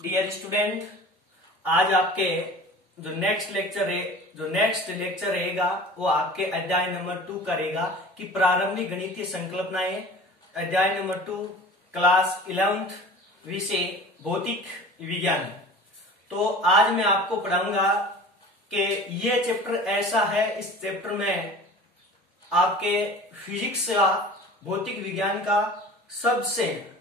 Dear student, आज आपके जो नेक्स्ट लेक्चर रहेगा वो आपके अध्याय नंबर 2 का रहेगा कि प्रारंभिक गणितीय संकल्पनाएं। अध्याय नंबर 2 क्लास 11th विषय भौतिक विज्ञान। तो आज मैं आपको पढ़ाऊंगा कि ये चैप्टर ऐसा है, इस चैप्टर में आपके फिजिक्स या भौतिक विज्ञान का सबसे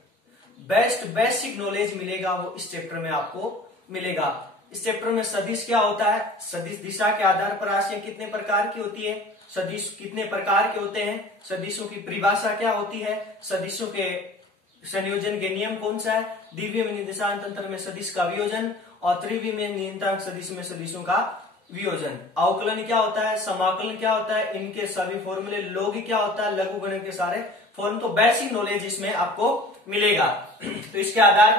बेस्ट बेसिक नॉलेज मिलेगा, वो इस चैप्टर में आपको मिलेगा। इस चैप्टर में सदिश क्या होता है, सदिश दिशा के आधार पर राशियां कितने प्रकार की होती है, सदिश कितने प्रकार के होते हैं, सदिशों की परिभाषा क्या होती है, सदिशों के संयोजन के नियम कौन सा है, द्विविमीय निर्देशांक तंत्र में सदिश का वियोजन और त्रिविमीय नियंत्रक सदिश में सदिशों का वियोजन, अवकलन क्या होता है, समाकलन क्या होता है, इनके सभी फॉर्मूले, लॉग क्या होता है, लघुगणक के सारे फॉर्म। तो बेसिक नॉलेज इसमें आपको मिलेगा। तो इसके आधार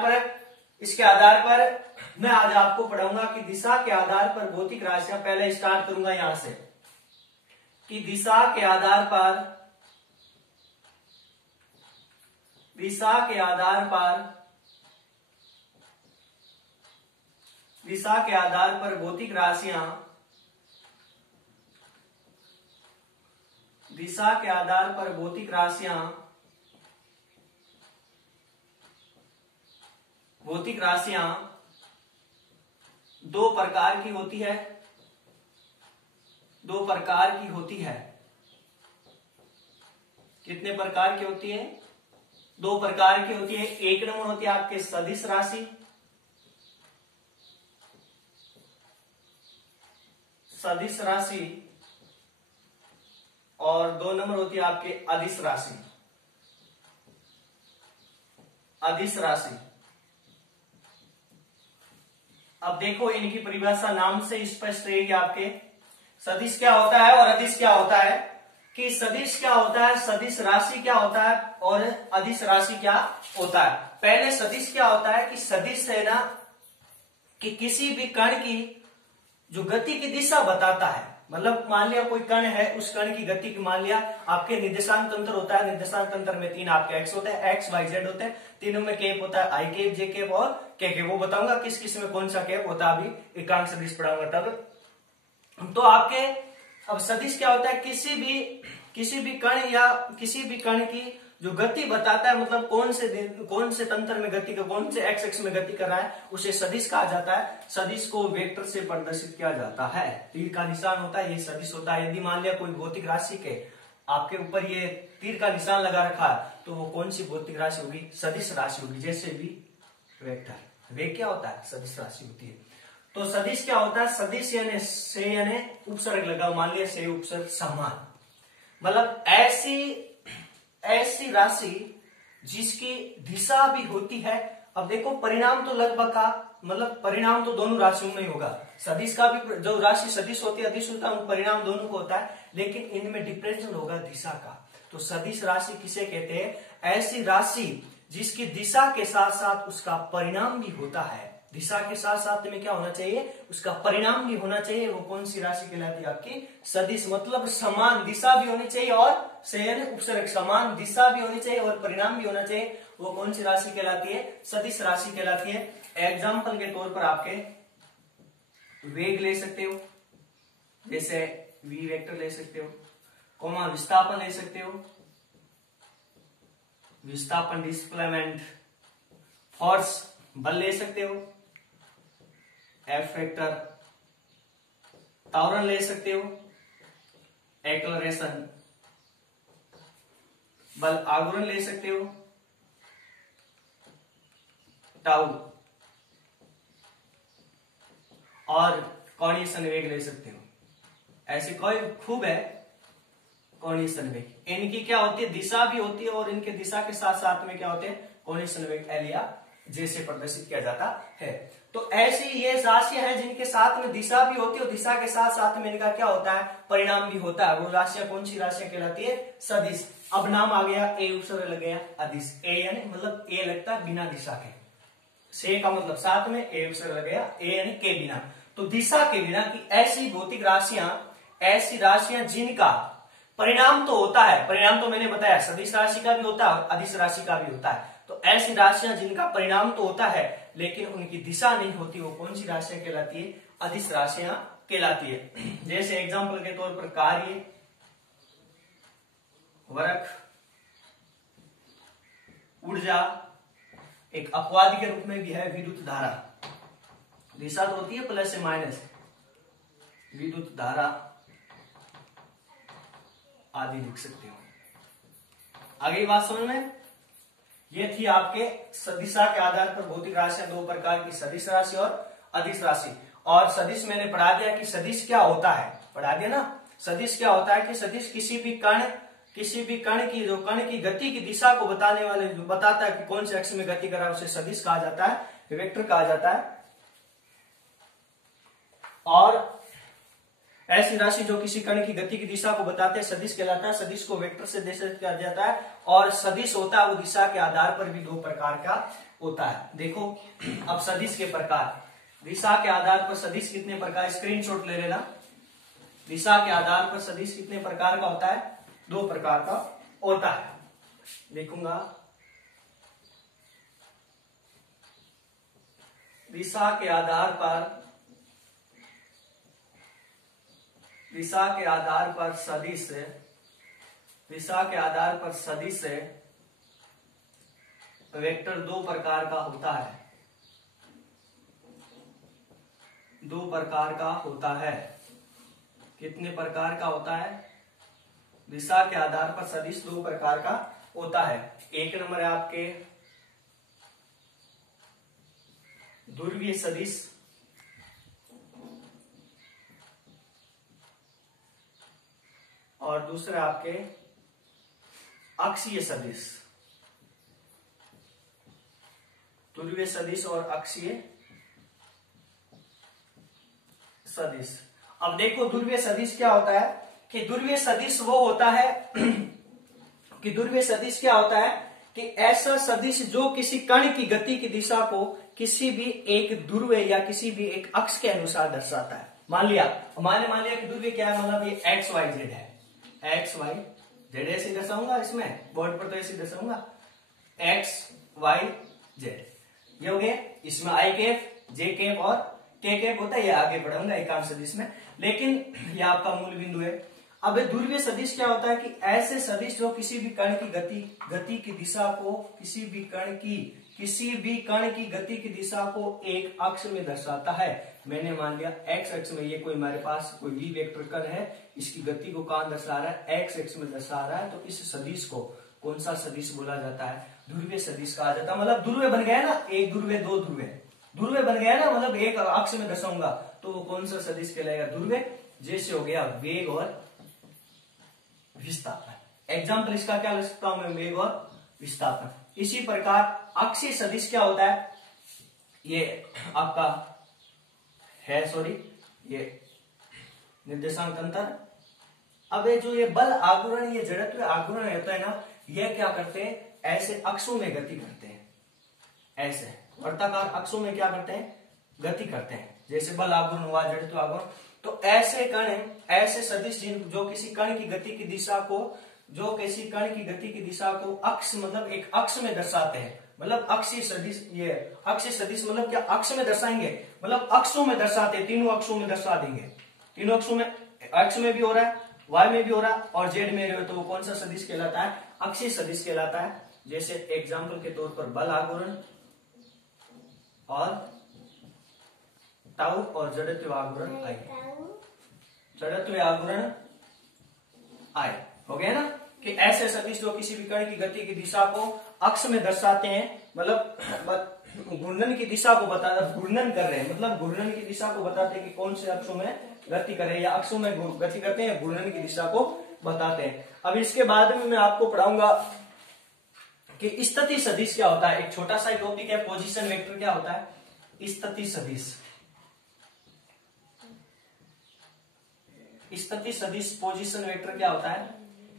पर मैं आज आपको पढ़ाऊंगा कि दिशा के आधार पर भौतिक राशियां। पहले स्टार्ट करूंगा यहां से कि दिशा के आधार पर भौतिक राशियां, दिशा के आधार पर भौतिक राशियां दो प्रकार की होती है। कितने प्रकार की होती है? दो प्रकार की होती है। एक नंबर होती है आपके सदिश राशि और दो नंबर होती है आपके अदिश राशि। अब देखो, इनकी परिभाषा नाम से स्पष्ट रहेगी आपके। सदिश क्या होता है और अदिश क्या होता है, कि सदिश क्या होता है, सदिश राशि क्या होता है और अदिश राशि क्या होता है। पहले सदिश क्या होता है कि सदिश है ना कि किसी भी कण की जो गति की दिशा बताता है। मतलब मान लिया कोई कण है, उस कण की गति की, मान लिया आपके निर्देशांक तंत्र होता है। निर्देशांक तंत्र में तीन आपके एक्स होते हैं, एक्स वाई जेड होते हैं। तीनों में कैप होता है, आई कैप, जे कैप और के कैप। वो बताऊंगा किस किस में कौन सा कैप होता है, अभी एकांक सदिश पढ़ाऊंगा तब। तो आपके अब सदिश क्या होता है, किसी भी कण या किसी भी कण की जो गति बताता है, मतलब कौन से तंत्र में गति का, कौन से एक्स में गति कर रहा है, उसे सदिश कहा जाता है। सदिश को वेक्टर से प्रदर्शित किया जाता है। तीर का निशान होता है, ये सदिश होता है। यदि मान लिया कोई भौतिक राशि के आपके ऊपर ये तीर का निशान लगा रखा है, तो वो कौन सी भौतिक राशि होगी, सदिश राशि होगी। जैसे भी वेक्टर, वे क्या होता है, सदिश राशि होती है। तो सदिश क्या होता है, सदिश यानी उपसर्ग लगा, मान लिया से उपसर्ग समान, मतलब ऐसी राशि जिसकी दिशा भी होती है। अब देखो, परिणाम तो लगभग का, मतलब परिणाम तो दोनों राशियों में ही होगा। सदिश का भी जो राशि सदिश होती है, अदिश होता है, परिणाम दोनों को होता है, लेकिन इनमें डिफरेंस होगा दिशा का। तो सदिश राशि किसे कहते हैं, ऐसी राशि जिसकी दिशा के साथ साथ उसका परिणाम भी होता है। दिशा के साथ साथ में क्या होना चाहिए, उसका परिणाम भी होना चाहिए। वो कौन सी राशि कहलाती है आपकी, सदिश। मतलब समान दिशा भी होनी चाहिए और उपसर्ग, समान दिशा भी होनी चाहिए और परिणाम भी होना चाहिए। वो कौन सी राशि कहलाती है, सदिश राशि कहलाती है। एग्जाम्पल के तौर पर आपके वेग ले सकते हो, जैसे वी वेक्टर ले सकते हो, कोमा विस्थापन ले सकते हो, विस्थापन डिस्प्लेसमेंट, फोर्स बल ले सकते हो, एफ वेक्टर, त्वरण ले सकते हो, एक्सेलरेशन बल आघूर्ण ले सकते हो, टाउ, और कोणीय संवेग ले सकते हो। ऐसी कोई खूब है कोणीय संवेग। इनकी क्या होती है, दिशा भी होती है और इनके दिशा के साथ साथ में क्या होते हैं, कोणीय संवेग एल या जैसे प्रदर्शित किया जाता है। तो ऐसी ये राशियां हैं जिनके साथ में दिशा भी होती है और दिशा के साथ साथ में इनका क्या होता है, परिणाम भी होता है। वो राशियां कौन सी राशियां कहलाती है, सदिश। अब नाम आ गया, ए उपसर्ग लग गया अदिश। ए यानी मतलब ए लगता है बिना दिशा के, से का मतलब साथ में ए उपसर्ग लग गया, ए यानी के बिना। तो दिशा के बिना की ऐसी भौतिक राशियां, ऐसी राशियां जिनका परिणाम तो होता है, परिणाम तो मैंने बताया सदिश राशि का भी होता है और अदिश राशि का भी होता है। तो तो ऐसी राशियां जिनका परिणाम तो होता है लेकिन उनकी दिशा नहीं होती, वो कौन सी राशियां कहलाती है? अदिश राशियां कहलाती है। जैसे एग्जाम्पल के तौर पर कार्य, वर्क, ऊर्जा, एक अपवाद के रूप में भी है विद्युत धारा। दिशा तो होती है प्लस से माइनस, विद्युत धारा आदि लिख सकते हो। आगे बात समझ में? ये थी आपके सदिशा के आधार पर भौतिक राशियां, दो प्रकार की, सदिश राशि और अदिश राशि। और सदिश मैंने पढ़ा दिया कि सदिश क्या होता है, पढ़ा दिया ना। सदिश क्या होता है कि सदिश किसी भी कण की, जो कण की गति की दिशा को बताने वाले, जो बताता है कि कौन से अक्ष में गति कर रहा है, उसे सदिश कहा जाता है, वेक्टर कहा जाता है। और ऐसी राशि जो किसी कण की गति की दिशा को बताते हैं सदिश कहलाता है। सदिश को वेक्टर से निर्देशित किया जाता है। और सदिश होता है वो दिशा के आधार पर भी दो प्रकार का होता है। देखो अब सदिश के प्रकार, दिशा के आधार पर सदिश कितने प्रकार, स्क्रीनशॉट ले लेना। दिशा के आधार पर सदिश कितने प्रकार का होता है? दो प्रकार का होता है। लिखूंगा दिशा के आधार पर, दिशा के आधार पर सदिश, दिशा के आधार पर सदिश वेक्टर दो प्रकार का होता है, दो प्रकार का होता है। कितने प्रकार का होता है? दिशा के आधार पर सदिश दो प्रकार का होता है। एक नंबर है आपके ध्रुवीय सदिश, और दूसरा आपके अक्षीय सदिश। ध्रुवीय सदिश और अक्षीय सदिश। अब देखो ध्रुवीय सदिश क्या होता है कि ध्रुवीय सदिश वो होता है कि ध्रुवीय सदिश क्या होता है कि ऐसा सदिश जो किसी कण की गति की दिशा को किसी भी एक ध्रुव या किसी भी एक अक्ष के अनुसार दर्शाता है। मान लिया कि ध्रुवीय क्या है, मतलब ये एक्स वाई जेड है, एक्स वाई जेड ऐसे दर्शाऊंगा, इसमें बोर्ड पर तो ऐसे दर्शाऊंगा एक्स वाई जेड, ये हो गए। इसमें आई कैप, जे कैप और के कैप होता है, ये आगे बढ़ाऊंगा एकांश सदिश में, लेकिन ये आपका मूल बिंदु है। अब ध्रुवीय सदिश क्या होता है कि ऐसे सदिश जो किसी भी कण की गति की दिशा को, किसी भी कण की गति की दिशा को एक अक्ष में दर्शाता है। मैंने मान लिया एक्स अक्ष में ये कोई हमारे पास कोई वी वेक्टर कण है, इसकी गति को कहां दर्शा रहा है? एक्स अक्ष में दर्शा रहा है। तो इस सदिश को कौन सा सदिश बोला जाता है? ध्रुवीय सदिश कहा जाता है। मतलब ध्रुव बन गया ना, एक ध्रुव दो ध्रुव, ध्रुव बन गया ना, मतलब एक अक्ष में दर्शाऊंगा तो वो कौन सा सदिश कहलाएगा? ध्रुव। जैसे हो गया वेग और विस्थापन। एग्जाम्पल इसका क्या ले सकता हूं मैं? वेग और विस्थापन। इसी प्रकार अक्षीय सदिश क्या होता है? ये आपका है, सॉरी, ये निर्देशांक तंत्र। अब ये बल आघूर्ण, ये जड़त्व आघूर्ण होता है ना, ये क्या करते हैं? ऐसे अक्षों में गति करते हैं, ऐसे वर्ताकार अक्षों में क्या करते हैं? गति करते हैं। जैसे बल आघूर्ण हुआ, जड़त्व आघूर्ण। तो ऐसे कण, ऐसे सदिश जो किसी कण की गति की दिशा को, अक्ष, मतलब एक अक्ष में दर्शाते हैं। मतलब अक्षीय सदिश, ये अक्षीय सदिश मतलब क्या? अक्ष में दर्शाएंगे, मतलब अक्षों में दर्शाते हैं, तीनों अक्षों में दर्शा देंगे। तीनों अक्षों में, एक्स में भी हो रहा है, वाई में भी हो रहा है और जेड में भी हो रहा है, तो वो कौन सा सदिश कहलाता है? अक्षीय सदिश कहलाता है। जैसे एग्जाम्पल के तौर पर बल आघूर्ण और टाउ और जड़त्व आघूर्ण आई, जड़त्व आघूर्ण आई, हो गया ना कि ऐसे सदिश जो किसी भी कण की गति की दिशा को अक्ष में दर्शाते हैं, मतलब घूर्णन की दिशा को घूर्णन कर रहे हैं, मतलब घूर्णन की दिशा को बताते हैं कि कौन से अक्षों में गति कर रहे हैं, या अक्षों में गति करते हैं, घूर्णन की दिशा को बताते हैं। अब इसके बाद में मैं आपको पढ़ाऊंगा कि स्थिति सदिश क्या होता है। एक छोटा सा टॉपिक है, पोजीशन वेक्टर क्या होता है? स्थिति सदिश। स्थिति सदिश, पोजीशन वेक्टर क्या होता है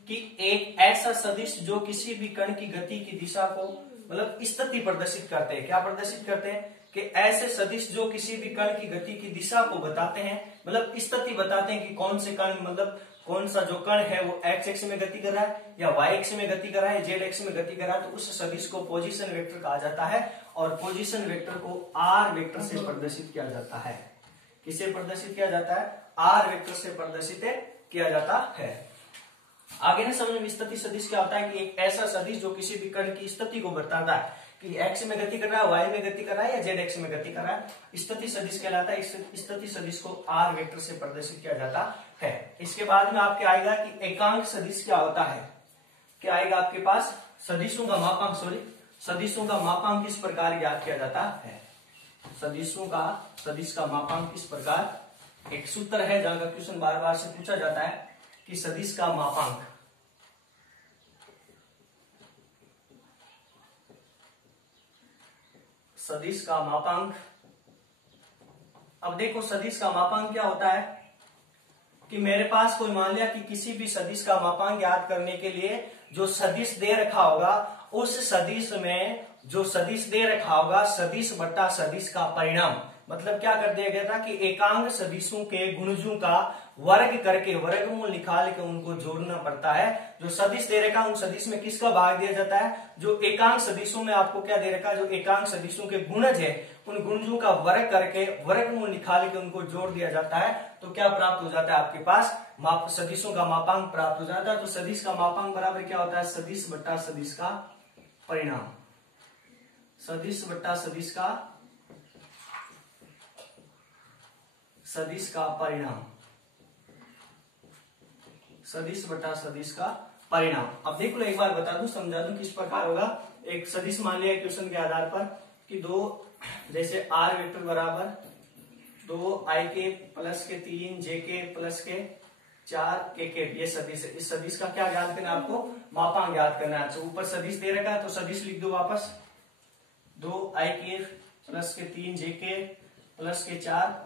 कि एक ऐसा सदिश जो किसी भी कण की गति की दिशा को, मतलब स्थिति प्रदर्शित करते हैं। क्या प्रदर्शित करते हैं? कि ऐसे सदिश जो किसी भी कण की गति की दिशा को बताते हैं, मतलब स्थिति बताते हैं कि कौन से कण, मतलब कौन सा जो कण है वो एक्स एक्स में गति कर रहा है या वाई एक्स में गति कर रहा है, जेड एक्स में गति कर रहा है, तो उस सदिश को पोजीशन वेक्टर कहा जाता है। और पोजीशन वेक्टर को आर वेक्टर से प्रदर्शित किया जाता है। किसे प्रदर्शित किया जाता है? आर वेक्टर से प्रदर्शित किया जाता है। आगे ने समझ में स्थिति सदिश क्या होता है कि एक ऐसा सदिश जो किसी भी कण की स्थिति को बताता है कि एक्स में गति कर रहा है, वाई में गति कर रहा है या जेड एक्स में गति कर रहा है, स्थिति सदिश कहलाता है। स्थिति सदिश को आर वेक्टर से प्रदर्शित किया जाता है। इसके बाद में आपके आएगा कि एकांक सदिश क्या होता है। क्या आएगा आपके पास? सदिशों का मापांक, सदिशों का मापांक किस प्रकार ज्ञात किया जाता है? सदिश का मापांक किस प्रकार? एक सूत्र है जहां का क्वेश्चन बार बार से पूछा जाता है कि सदिश का मापांक, सदिश का मापांक। अब देखो सदिश का मापांक क्या होता है कि मेरे पास कोई मान लिया कि किसी भी सदिश का मापांक ज्ञात करने के लिए जो सदिश दे रखा होगा, उस सदिश में जो सदिश दे रखा होगा, सदिश बट्टा सदिश का परिणाम, मतलब क्या कर दिया गया था कि एकांक सदिशों के गुणजों का वर्ग करके वर्गमूल निकाल के उनको जोड़ना पड़ता है। जो सदिश दे रखा उन सदिश में किसका भाग दिया जाता है? जो एकांक सदिशों में आपको क्या दे रखा है? जो एकांक सदिशों के गुणज है उन गुणजों का वर्ग करके वर्गमूल निकाल के उनको जोड़ दिया जाता है। तो क्या प्राप्त हो जाता है आपके पास? सदिशों का मापांक प्राप्त हो जाता है। तो सदिश का मापांक बराबर क्या होता है? सदिश बट्टा सदिश का परिणाम। सदिश बट्टा सदिश का परिणाम, सदिश बटा सदिश का परिणाम। अब देख लो, एक बार बता दूं, समझा दूं किस प्रकार होगा। एक सदिश मान लिया क्वेश्चन के आधार पर कि दो, जैसे आर वेक्टर बराबर 2 आई के प्लस के 3 जे के प्लस के 4 के, ये सदिश है। इस सदिश का क्या ज्ञात करना है आपको? मापांक ज्ञात करना है। तो ऊपर सदिश दे रखा है तो सदिश लिख दो वापस, 2 आई के प्लस के 3 जे के प्लस के 4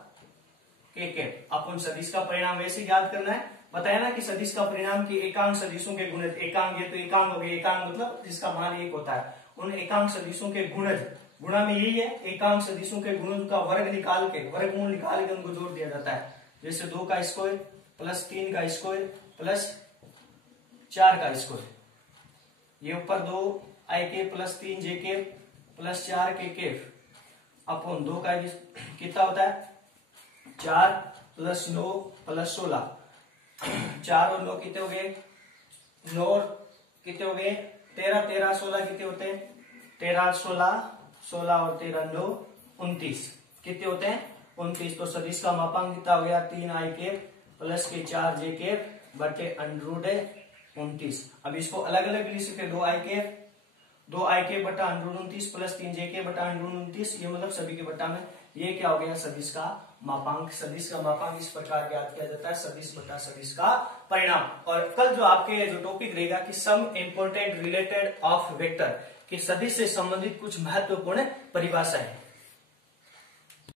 के। अपन सदिश का परिणाम वैसे ज्ञात करना है। बताया ना कि सदिश का परिणाम की एकांक सदिशों के गुणज, एकांक ये तो एकांक हो गए, एकांक मतलब जिसका मान 1 होता है, उन एकांक सदिशों के गुणज, गुणा में यही है, एकांक सदिशों के गुणज का वर्ग निकाल के वर्गमूल निकाल के उनको जोड़ दिया जाता है। जैसे 2 का स्क्वायर प्लस 3 का स्क्वायर प्लस 4 का स्क्वायर, ये ऊपर 2 आई के प्लस 3 जे के प्लस 4 के अपन 2 का कितना होता है? 4 प्लस 9 प्लस 16, 4 और 9 कितने हो गए? 9 और कितने हो गए? 13, 13 16 कितने होते हैं? 13 16, 16 और 13 9 29, कितने होते हैं? 29। तो सदिश का मापांक कितना हो गया? 3 आई के प्लस के 4 जे के बटे अंडरूट 29। अब इसको अलग अलग लिख सकते, 2 आई के बटा अंडरूट 29 प्लस 3 जे के बटा अंडरूट 29, ये मतलब सभी के बट्टा में। ये क्या हो गया? सदिश का मापांक। सदिश का मापांक इस प्रकार ज्ञात किया जाता है, सदिश बटा सदिश का परिणाम। और कल जो आपके जो टॉपिक रहेगा कि सम इंपोर्टेंट रिलेटेड ऑफ वेक्टर, कि सदिश से संबंधित कुछ महत्वपूर्ण परिभाषाएं।